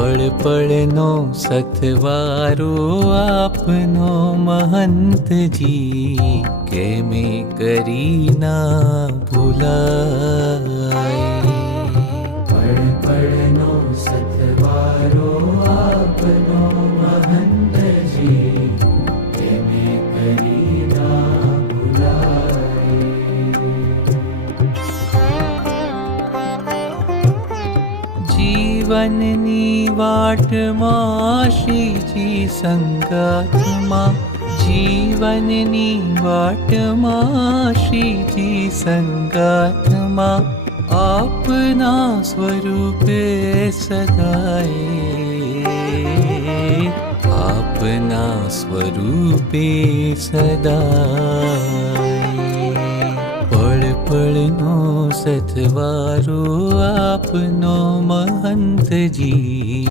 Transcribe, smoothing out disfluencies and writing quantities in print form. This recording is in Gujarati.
પળ પળનો સથવારો આપનો મહંતજી, કેમે કરી ના ભૂલાય. પળ પળનો સથવારો આપનો મહંતજી, કેમે કરી ના ભૂલાય. જીવનની વાટમાં શ્રીજી સંગાથમાં, જીવનની વાટમાં શ્રીજી સંગાથમાં, આપના સ્વરૂપે સદાય, આપના સ્વરૂપે સદાય. પળ પળનો સથવારો આપનો મહંતજી.